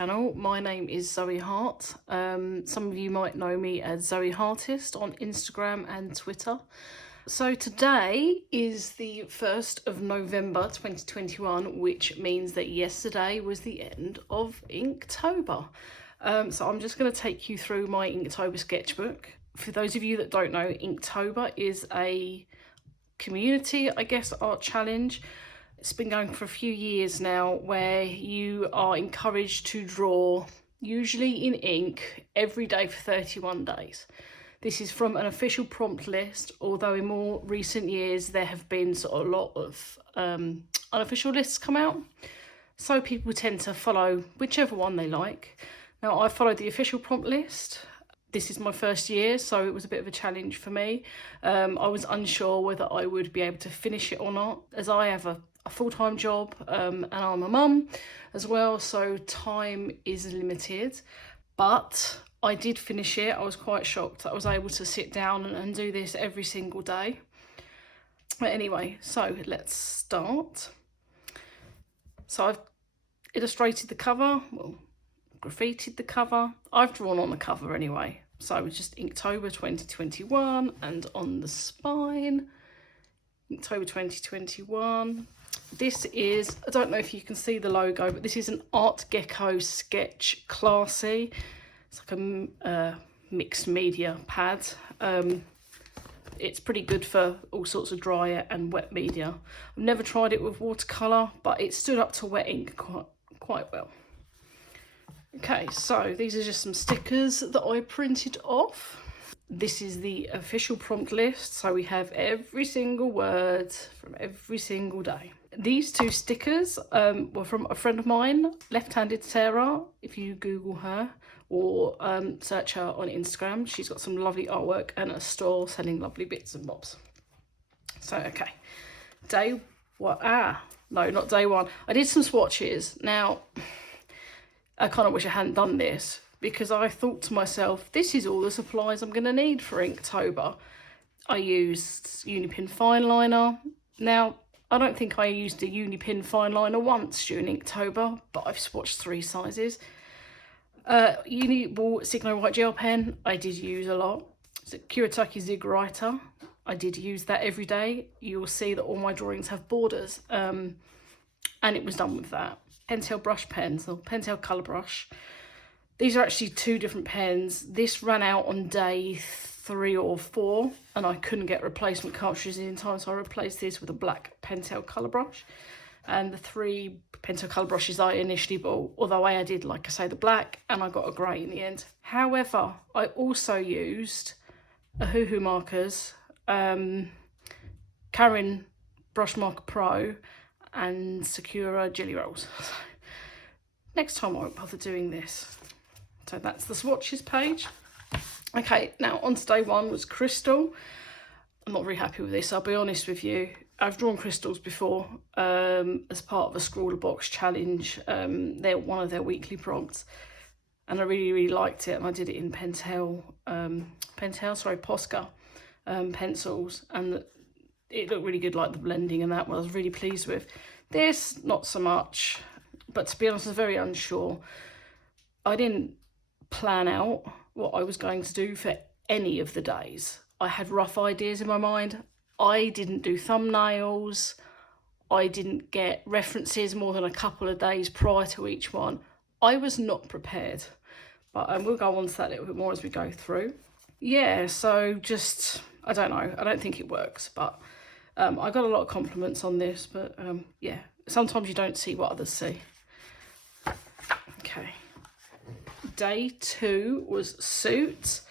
Channel. My name is Zoe Hart. Some of you might know me as ZoeHartist on Instagram and Twitter. So today is the 1st of November 2021, which means that yesterday was the end of Inktober. So I'm just going to take you through my Inktober sketchbook. For those of you that don't know, Inktober is a community, I guess, art challenge. It's been going for a few years now, where you are encouraged to draw, usually in ink, every day for 31 days. This is from an official prompt list, although in more recent years there have been sort of a lot of unofficial lists come out. So people tend to follow whichever one they like. Now, I followed the official prompt list. This is my first year, so it was a bit of a challenge for me. I was unsure whether I would be able to finish it or not, as I have a full-time job and I'm a mum as well, so time is limited. But I did finish it. I was quite shocked that I was able to sit down and do this every single day. But anyway, so let's start. So I've illustrated the cover, well, graffitied the cover. I've drawn on the cover anyway. So it's just Inktober 2021, and on the spine, Inktober 2021. This is, I don't know if you can see the logo, but this is an Art Gecko Sketch Classy. It's like a mixed media pad. It's pretty good for all sorts of dry and wet media. I've never tried it with watercolour, but it stood up to wet ink quite well. Okay, so these are just some stickers that I printed off. This is the official prompt list, so we have every single word from every single day. These two stickers were from a friend of mine, Left-Handed Sarah, if you Google her or search her on Instagram. She's got some lovely artwork and a store selling lovely bits and bobs. So, okay, day one. No, not day one. I did some swatches. Now, I kind of wish I hadn't done this, because I thought to myself, this is all the supplies I'm going to need for Inktober. I used Unipin fine liner. Now, I don't think I used a Unipin fine liner once during Inktober, but I've swatched 3 sizes. Uniball Signo White Gel Pen, I did use a lot. It's a Kuretake Zig Writer. I did use that every day. You'll see that all my drawings have borders, and it was done with that. Pentel brush pens, or Pentel colour brush. These are actually 2 different pens. This ran out on day 3 or 4, and I couldn't get replacement cartridges in time, so I replaced this with a black Pentel colour brush. And the 3 Pentel colour brushes I initially bought, although I added, like I say, the black, and I got a grey in the end. However, I also used a Hoo markers, Karin Brush Marker Pro, and Sakura Jelly Rolls. Next time I won't bother doing this. So that's the swatches page. Okay, now on to day 1 was crystal. I'm not very happy with this, I'll be honest with you. I've drawn crystals before as part of a Scrawler Box challenge. They're one of their weekly prompts, and I really liked it, and I did it in Posca pencils, and it looked really good, like the blending and that one I was really pleased with. This, not so much, but to be honest, I was very unsure. I didn't plan out what I was going to do for any of the days. I had rough ideas in my mind. I didn't do thumbnails. I didn't get references more than a couple of days prior to each one. I was not prepared, but we'll go on to that a little bit more as we go through. Yeah, so just, I don't know. I don't think it works, but I got a lot of compliments on this, but yeah, sometimes you don't see what others see. Okay. Day 2 was suits.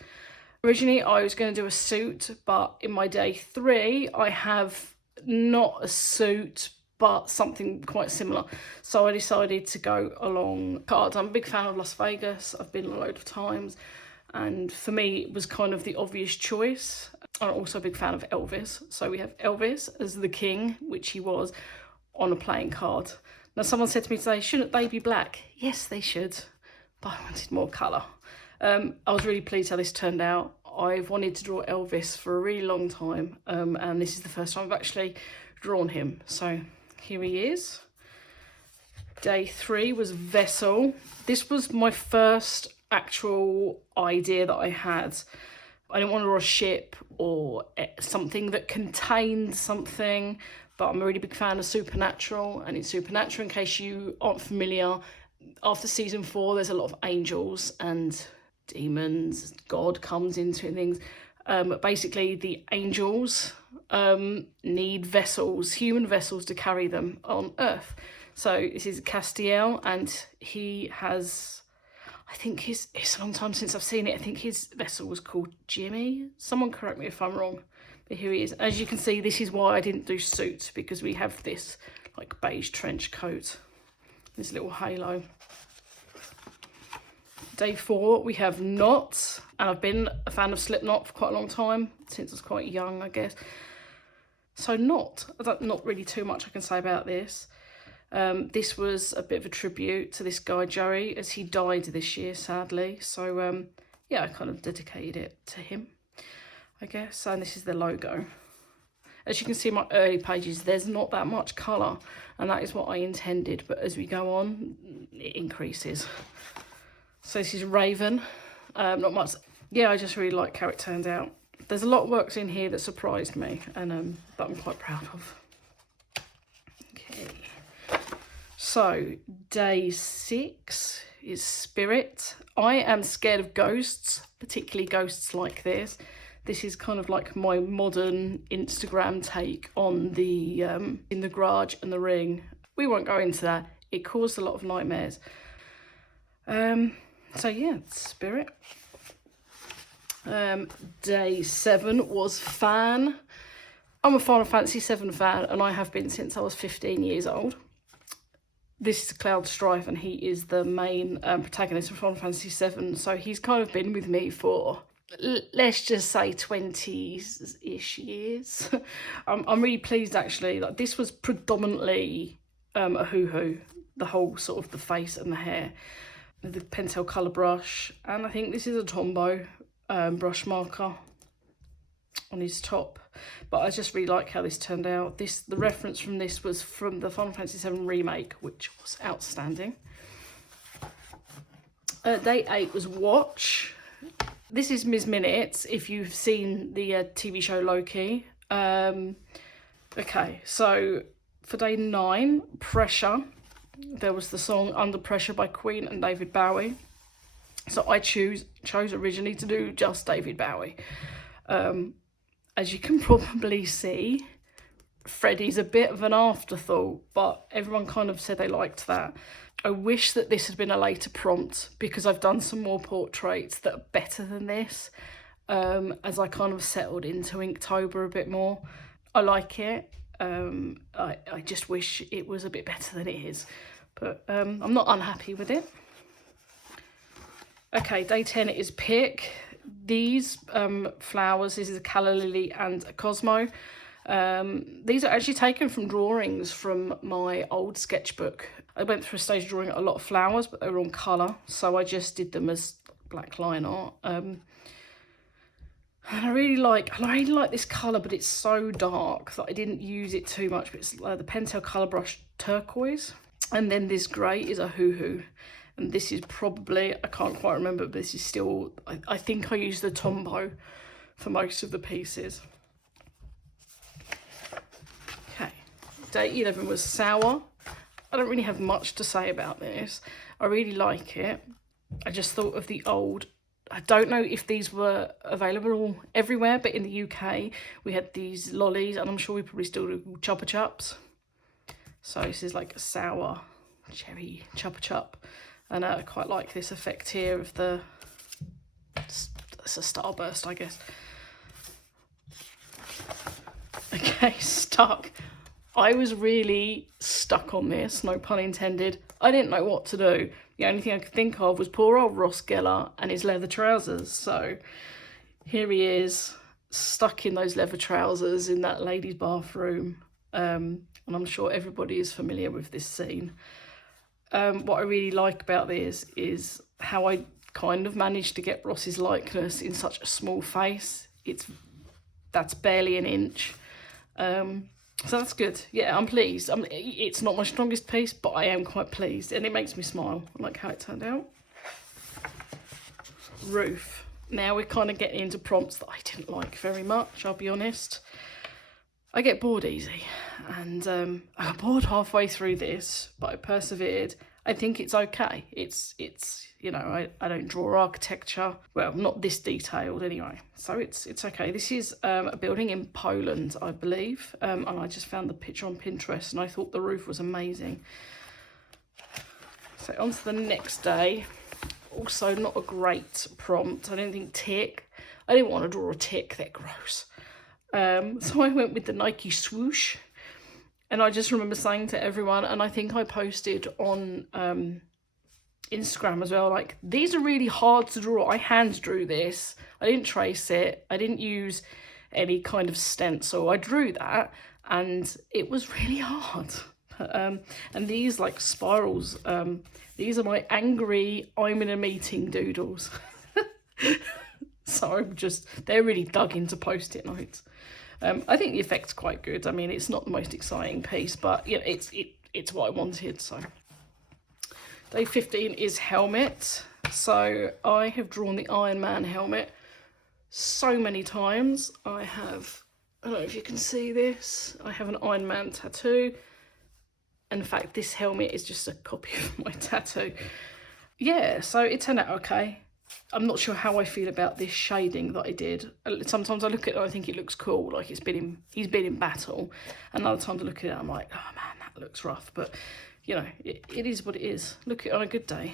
Originally, I was going to do a suit, but in my day 3, I have not a suit, but something quite similar. So I decided to go along cards. I'm a big fan of Las Vegas. I've been a load of times, and for me, it was kind of the obvious choice. I'm also a big fan of Elvis. So we have Elvis as the king, which he was, on a playing card. Now, someone said to me today, shouldn't they be black? Yes, they should, but I wanted more colour. I was really pleased how this turned out. I've wanted to draw Elvis for a really long time, and this is the first time I've actually drawn him. So here he is. Day 3 was vessel. This was my first actual idea that I had. I didn't want to draw a ship or something that contained something, but I'm a really big fan of Supernatural, and in Supernatural, in case you aren't familiar, after season 4 there's a lot of angels and demons, God comes into it, things. Basically the angels need vessels, human vessels, to carry them on Earth. So this is Castiel, and he has, I think it's a long time since I've seen it, I think his vessel was called Jimmy. Someone correct me if I'm wrong. But here he is. As you can see, this is why I didn't do suit, because we have this like beige trench coat, this little halo. Day 4, we have Knot, and I've been a fan of Slipknot for quite a long time, since I was quite young, I guess. So Knot, not really too much I can say about this. This was a bit of a tribute to this guy Joey, as he died this year, sadly. So yeah, I kind of dedicated it to him, I guess. And this is the logo. As you can see in my early pages, there's not that much colour, and that is what I intended, but as we go on, it increases. So this is Raven. Not much. Yeah, I just really like how it turned out. There's a lot of works in here that surprised me, and that I'm quite proud of. Okay. So day 6 is Spirit. I am scared of ghosts, particularly ghosts like this. This is kind of like my modern Instagram take on the In the Garage and the Ring. We won't go into that. It caused a lot of nightmares. So yeah, Spirit. Day 7 was Fan. I'm a Final Fantasy 7 fan, and I have been since I was 15 years old. This is Cloud Strife, and he is the main protagonist of Final Fantasy 7. So he's kind of been with me for, let's just say, 20-ish years. I'm really pleased, actually. Like, this was predominantly a hoo-hoo, the whole sort of the face and the hair. The Pentel colour brush, and I think this is a Tombow brush marker on his top, but I just really like how this turned out. The reference from this was from the Final Fantasy 7 remake, which was outstanding. Day 8 was Watch. This is Ms. Minutes, if you've seen the TV show Loki. Okay, so for day 9, Pressure. There was the song Under Pressure by Queen and David Bowie. So I chose originally to do just David Bowie. As you can probably see, Freddie's a bit of an afterthought, but everyone kind of said they liked that. I wish that this had been a later prompt, because I've done some more portraits that are better than this, as I kind of settled into Inktober a bit more. I like it. I just wish it was a bit better than it is, but I'm not unhappy with it. Okay, day 10 is Pick. These flowers, this is a calla lily and a Cosmo. These are actually taken from drawings from my old sketchbook. I went through a stage of drawing a lot of flowers, but they were on colour, so I just did them as black line art. And I really like this colour, but it's so dark that I didn't use it too much. But it's the Pentel colour brush turquoise, and then this grey is a hoo-hoo. And this is probably, I can't quite remember, but this is still, I think I used the Tombow for most of the pieces. Okay, day 11 was Sour. I don't really have much to say about this. I really like it. I just thought of the old, I don't know if these were available everywhere, but in the UK we had these lollies, and I'm sure we probably still do, Chupa Chups. So this is like a sour cherry Chupa Chup. And I quite like this effect here of the, it's a starburst, I guess. Okay, Stuck. I was really stuck on this, no pun intended. I didn't know what to do. The only thing I could think of was poor old Ross Geller and his leather trousers. So here he is, stuck in those leather trousers in that lady's bathroom. And I'm sure everybody is familiar with this scene. What I really like about this is how I kind of managed to get Ross's likeness in such a small face. That's barely an inch. So that's good. Yeah, I'm pleased. It's not my strongest piece, but I am quite pleased, and it makes me smile. I like how it turned out. Roof. Now we're kind of getting into prompts that I didn't like very much, I'll be honest. I get bored easy, and I got bored halfway through this, but I persevered. I think it's okay. It's you know, I don't draw architecture. Well, not this detailed anyway. So it's okay. This is a building in Poland, I believe. And I just found the picture on Pinterest and I thought the roof was amazing. So on to the next day. Also not a great prompt. I don't think tick. I didn't want to draw a tick, they're gross. So I went with the Nike swoosh. And I just remember saying to everyone, and I think I posted on Instagram as well, like, these are really hard to draw. I hand drew this. I didn't trace it. I didn't use any kind of stencil. I drew that and it was really hard. And these like spirals, these are my angry I'm in a meeting doodles. So they're really dug into post-it notes. I think the effect's quite good. I mean, it's not the most exciting piece, but you know, it's what I wanted. So day 15 is helmet. So I have drawn the Iron Man helmet so many times. I don't know if you can see this. I have an Iron Man tattoo. In fact, this helmet is just a copy of my tattoo. Yeah, so it turned out okay. I'm not sure how I feel about this shading that I did. Sometimes I look at it and I think it looks cool, like he's been in battle. And other times I look at it and I'm like, oh man, that looks rough. But, you know, it is what it is. Look at it on a good day.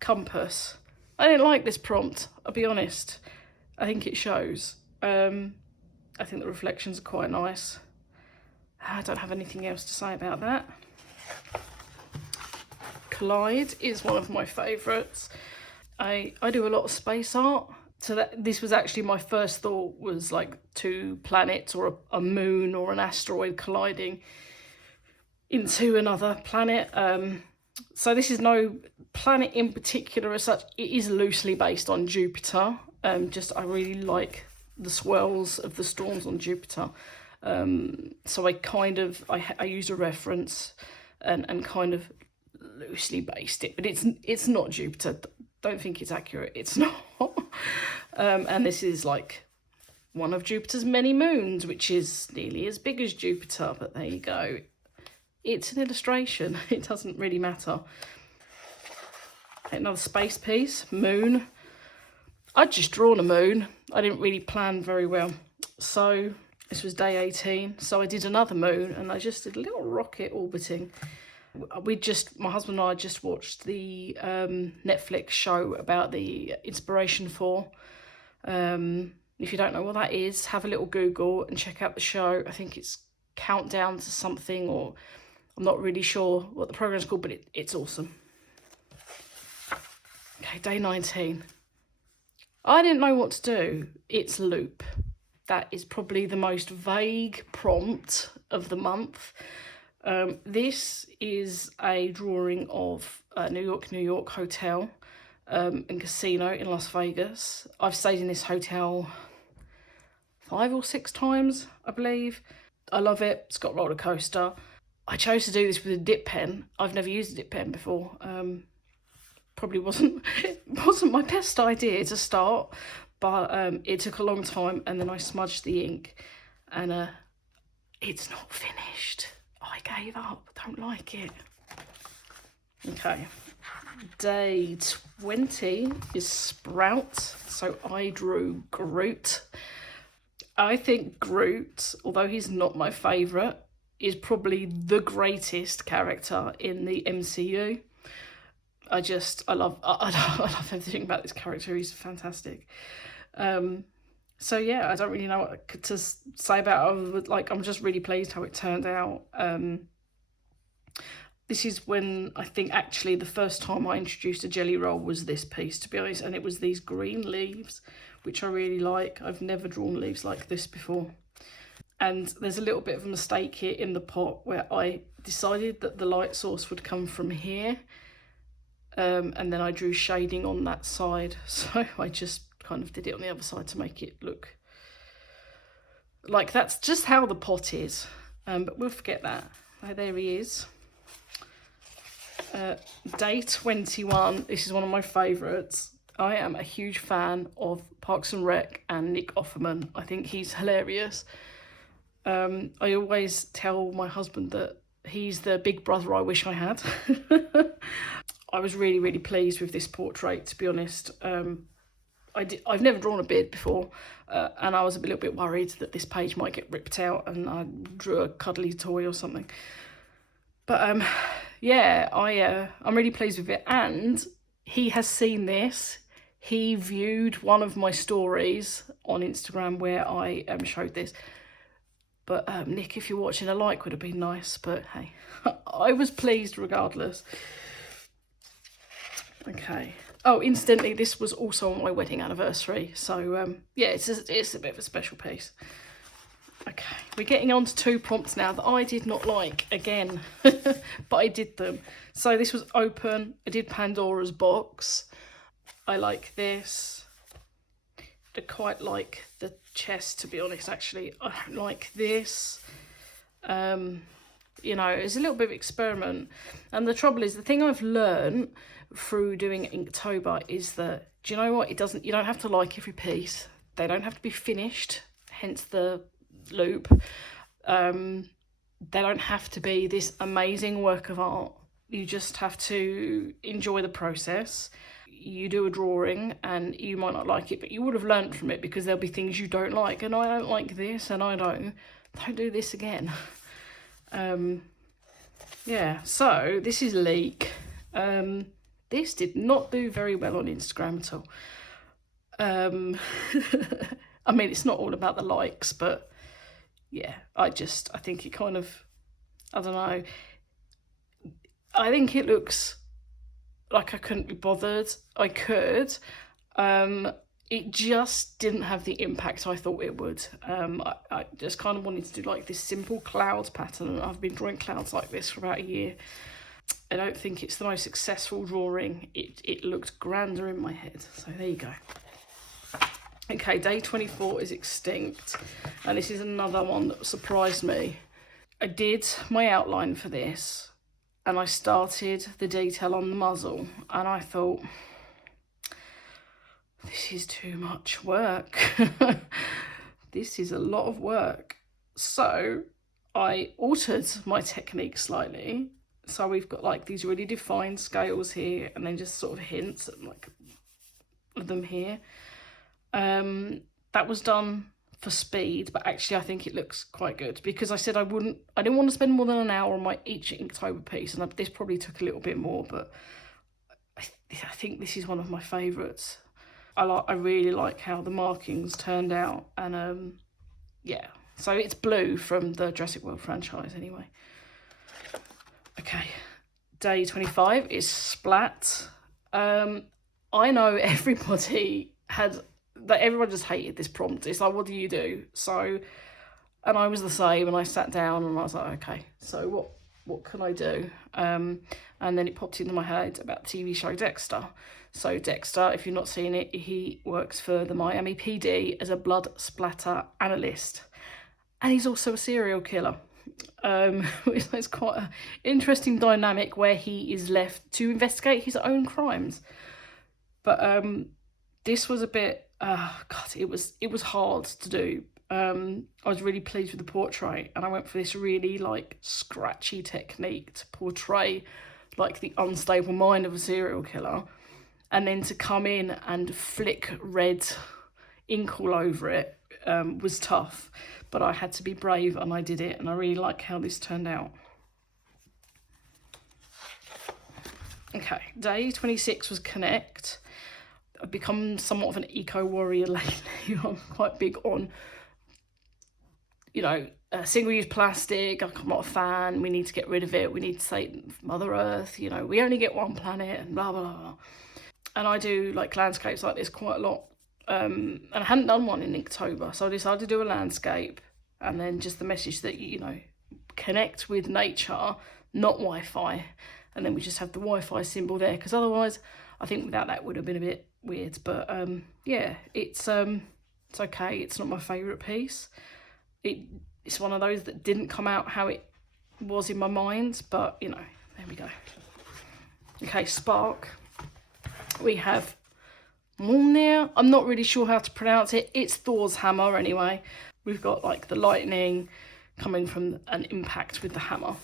Compass. I didn't like this prompt, I'll be honest. I think it shows. I think the reflections are quite nice. I don't have anything else to say about that. Collide is one of my favourites. I do a lot of space art, so this was actually my first thought, was like two planets or a moon or an asteroid colliding into another planet. So this is no planet in particular as such. It is loosely based on Jupiter. I really like the swirls of the storms on Jupiter. So I used a reference and kind of loosely based it, but it's not Jupiter. Don't think it's accurate. It's not. And this is like one of Jupiter's many moons, which is nearly as big as Jupiter, but there you go. It's an illustration. It doesn't really matter. Another space piece, moon. I'd just drawn a moon. I didn't really plan very well. So this was day 18. So I did another moon and I just did a little rocket orbiting. My husband and I just watched the Netflix show about the Inspiration 4. If you don't know what that is, have a little Google and check out the show. I think it's Countdown to something, or I'm not really sure what the program's called, but it's awesome. Okay, day 19. I didn't know what to do. It's loop. That is probably the most vague prompt of the month. This is a drawing of a New York hotel and casino in Las Vegas. I've stayed in this hotel 5 or 6 times, I believe. I love it. It's got a roller coaster. I chose to do this with a dip pen. I've never used a dip pen before. Probably wasn't my best idea to start, but it took a long time, and then I smudged the ink, and it's not finished. I gave up. Don't like it. Okay. Day 20 is Sprout. So I drew Groot. I think Groot, although he's not my favourite, is probably the greatest character in the MCU. I love everything about this character. He's fantastic. So yeah, I don't really know what to say about it. Like, I'm just really pleased how it turned out. This is when I think actually the first time I introduced a jelly roll was this piece, to be honest, and it was these green leaves, which I really like. I've never drawn leaves like this before. And there's a little bit of a mistake here in the pot where I decided that the light source would come from here. And then I drew shading on that side. So I just kind of did it on the other side to make it look like, that's just how the pot is. But we'll forget that. Oh, there he is. Day 21. This is one of my favourites. I am a huge fan of Parks and Rec and Nick Offerman. I think he's hilarious. I always tell my husband that he's the big brother I wish I had. I was really, really pleased with this portrait, to be honest. I've never drawn a beard before, and I was a little bit worried that this page might get ripped out and I drew a cuddly toy or something. But yeah, I'm really pleased with it. And he has seen this. He viewed one of my stories on Instagram where I showed this. But Nick, if you're watching, a like would have been nice. But hey, I was pleased regardless. Okay. Oh, incidentally, this was also on my wedding anniversary. So yeah, it's a bit of a special piece. Okay, we're getting on to 2 prompts now that I did not like again, but I did them. So this was open. I did Pandora's box. I like this. I quite like the chest, to be honest, actually. I don't like this. You know, it's a little bit of experiment. And the trouble is, the thing I've learned through doing Inktober is that, do you know what? You don't have to like every piece. They don't have to be finished, hence the loop. They don't have to be this amazing work of art. You just have to enjoy the process. You do a drawing and you might not like it, but you would have learned from it, because there'll be things you don't like, and I don't like this, and I don't do this again. Yeah, so this is Leek. This did not do very well on Instagram at all. I mean, it's not all about the likes, but yeah, I think it kind of, I don't know. I think it looks like I couldn't be bothered. I could. It just didn't have the impact I thought it would. I just kind of wanted to do like this simple clouds pattern. I've been drawing clouds like this for about a year. I don't think it's the most successful drawing. It looked grander in my head. So there you go. Okay, day 24 is Extinct. And this is another one that surprised me. I did my outline for this, and I started the detail on the muzzle, and I thought, this is too much work. This is a lot of work. So I altered my technique slightly. So we've got like these really defined scales here, and then just sort of hints at like them here. That was done for speed, but actually I think it looks quite good, because I said I didn't want to spend more than an hour on each Inktober piece, and this probably took a little bit more, but I think this is one of my favourites. I really like how the markings turned out, and yeah, so it's blue from the Jurassic World franchise anyway. Okay, day 25 is Splat. I know everybody everyone just hated this prompt. It's like, what do you do? So, and I was the same, and I sat down and I was like, okay, so what can I do? And then it popped into my head about the TV show Dexter. So Dexter, if you've not seen it, he works for the Miami PD as a blood splatter analyst, and he's also a serial killer. It's quite an interesting dynamic where he is left to investigate his own crimes. But this was a bit, God, it was hard to do. I was really pleased with the portrait, and I went for this really like scratchy technique to portray like the unstable mind of a serial killer, and then to come in and flick red ink all over it was tough, but I had to be brave, and I did it, and I really like how this turned out. Okay, day 26 was Connect. I've become somewhat of an eco-warrior lately. I'm quite big on, you know, single-use plastic. I'm not a fan. We need to get rid of it. We need to save Mother Earth. You know, we only get one planet, and blah, blah, blah. And I do like landscapes like this quite a lot. And I hadn't done one in Inktober, so I decided to do a landscape, and then just the message that, you know, connect with nature, not Wi-Fi. And then we just have the Wi-Fi symbol there, because otherwise I think without that would have been a bit weird. But yeah, it's okay. It's not my favourite piece. it's one of those that didn't come out how it was in my mind, but you know, there we go. Okay, spark. We have Mjolnir. I'm not really sure how to pronounce it. It's Thor's hammer anyway. We've got like the lightning coming from an impact with the hammer.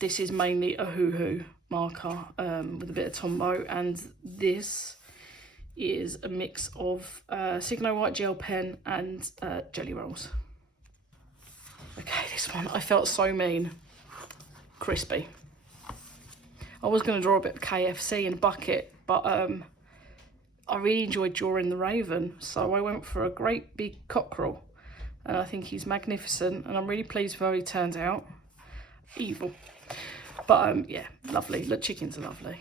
This is mainly a hoo-hoo marker with a bit of Tombow, and this is a mix of Signo White gel pen and jelly rolls. Okay, this one, I felt so mean. Crispy. I was going to draw a bit of KFC in a bucket, but I really enjoyed drawing the Raven, so I went for a great big cockerel, and I think he's magnificent, and I'm really pleased with how he turned out. Evil. But yeah, lovely. Look, chickens are lovely.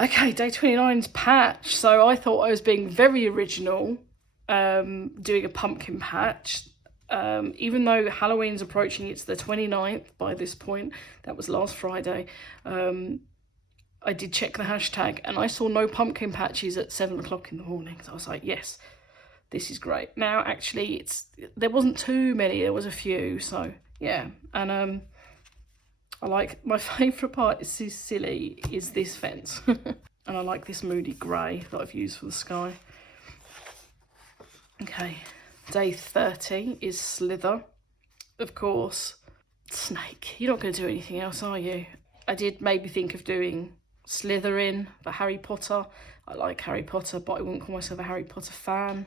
Okay, day 29's patch. So I thought I was being very original, doing a pumpkin patch. Even though Halloween's approaching, it's the 29th by this point. That was last Friday. I did check the hashtag and I saw no pumpkin patches at 7 o'clock in the morning. So I was like, yes, this is great. Now, actually, there wasn't too many. There was a few. So yeah, and I like, my favourite part is silly is this fence. And I like this moody grey that I've used for the sky. Okay, day 30 is Slither. Of course, snake. You're not going to do anything else, are you? I did maybe think of doing Slytherin for Harry Potter. I like Harry Potter, but I wouldn't call myself a Harry Potter fan.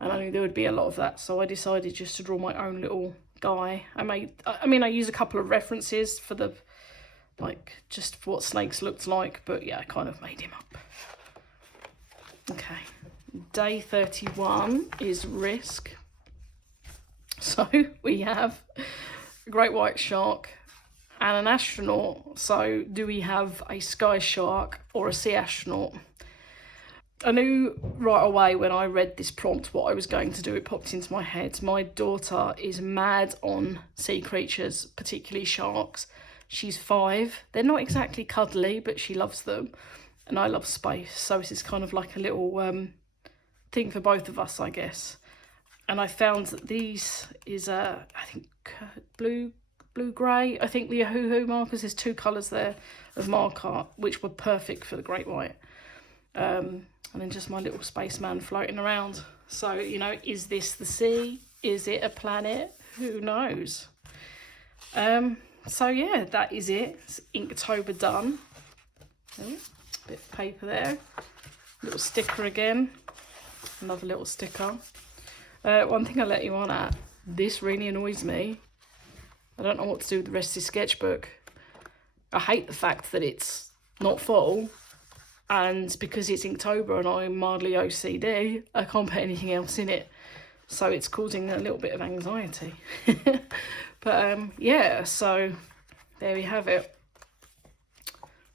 And I knew there would be a lot of that, so I decided just to draw my own little guy. I use a couple of references for the, like, just for what snakes looked like, but yeah, I kind of made him up. Okay, day 31 is Risk. So we have a great white shark and an astronaut. So do we have a sky shark or a sea astronaut? I knew right away when I read this prompt what I was going to do. It popped into my head. My daughter is mad on sea creatures, particularly sharks. She's 5. They're not exactly cuddly, but she loves them. And I love space. So this is kind of like a little thing for both of us, I guess. And I found that these is, I think, blue-grey. I think the hoo-hoo markers, there's 2 colours there of marker, which were perfect for the great white. And then just my little spaceman floating around. So, you know, is this the sea? Is it a planet? Who knows? So yeah, that is it. It's Inktober done. Okay, bit of paper there. Little sticker again. Another little sticker. One thing I'll let you on at, this really annoys me. I don't know what to do with the rest of this sketchbook. I hate the fact that it's not full. And because it's Inktober and I'm mildly OCD, I can't put anything else in it. So it's causing a little bit of anxiety. But yeah, so there we have it.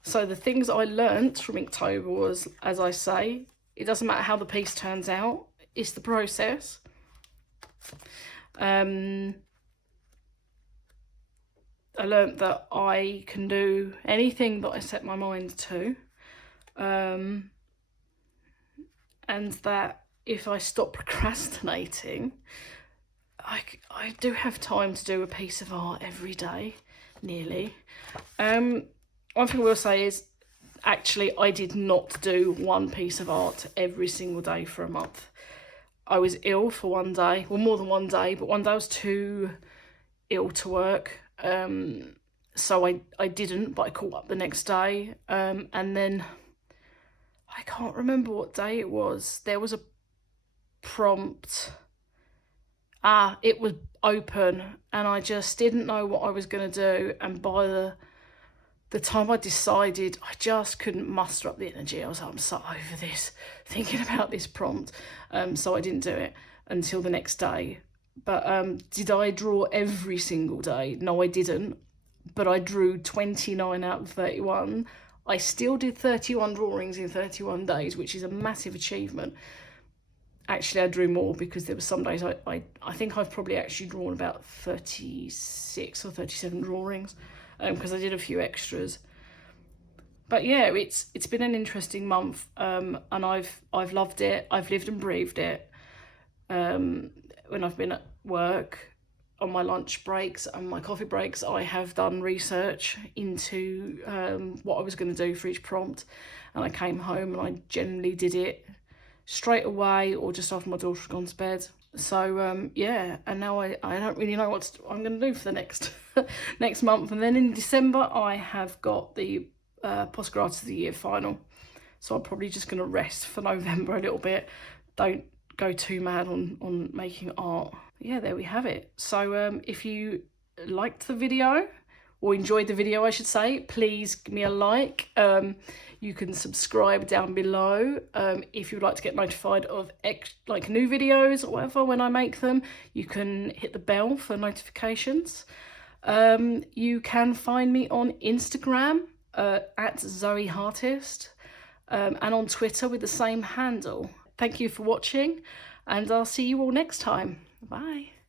So the things I learnt from Inktober was, as I say, it doesn't matter how the piece turns out, it's the process. I learnt that I can do anything that I set my mind to. And that if I stop procrastinating, I do have time to do a piece of art every day, nearly. One thing I will say is, actually, I did not do one piece of art every single day for a month. I was ill for one day, well, more than one day, but one day I was too ill to work. So I didn't, but I caught up the next day. And then I can't remember what day it was. There was a prompt. It was open and I just didn't know what I was going to do. And by the time I decided, I just couldn't muster up the energy. I was like, I'm so over this, thinking about this prompt. So I didn't do it until the next day. But did I draw every single day? No, I didn't. But I drew 29 out of 31. I still did 31 drawings in 31 days, which is a massive achievement. Actually, I drew more because there were some days I think I've probably actually drawn about 36 or 37 drawings because I did a few extras. But yeah, it's been an interesting month and I've loved it. I've lived and breathed it. when I've been at work on my lunch breaks and my coffee breaks, I have done research into what I was going to do for each prompt, and I came home and I generally did it straight away or just after my daughter had gone to bed. So yeah, and now I don't really know what I'm going to do for the next next month. And then in December I have got the Postgraduate of the Year final, so I'm probably just going to rest for November a little bit. Don't go too mad on making art. Yeah, there we have it. So if you liked the video, or enjoyed the video I should say, please give me a like. You can subscribe down below if you'd like to get notified of like new videos or whatever when I make them. You can hit the bell for notifications. You can find me on Instagram at ZoeHartist, and on Twitter with the same handle. Thank you for watching, and I'll see you all next time. Bye.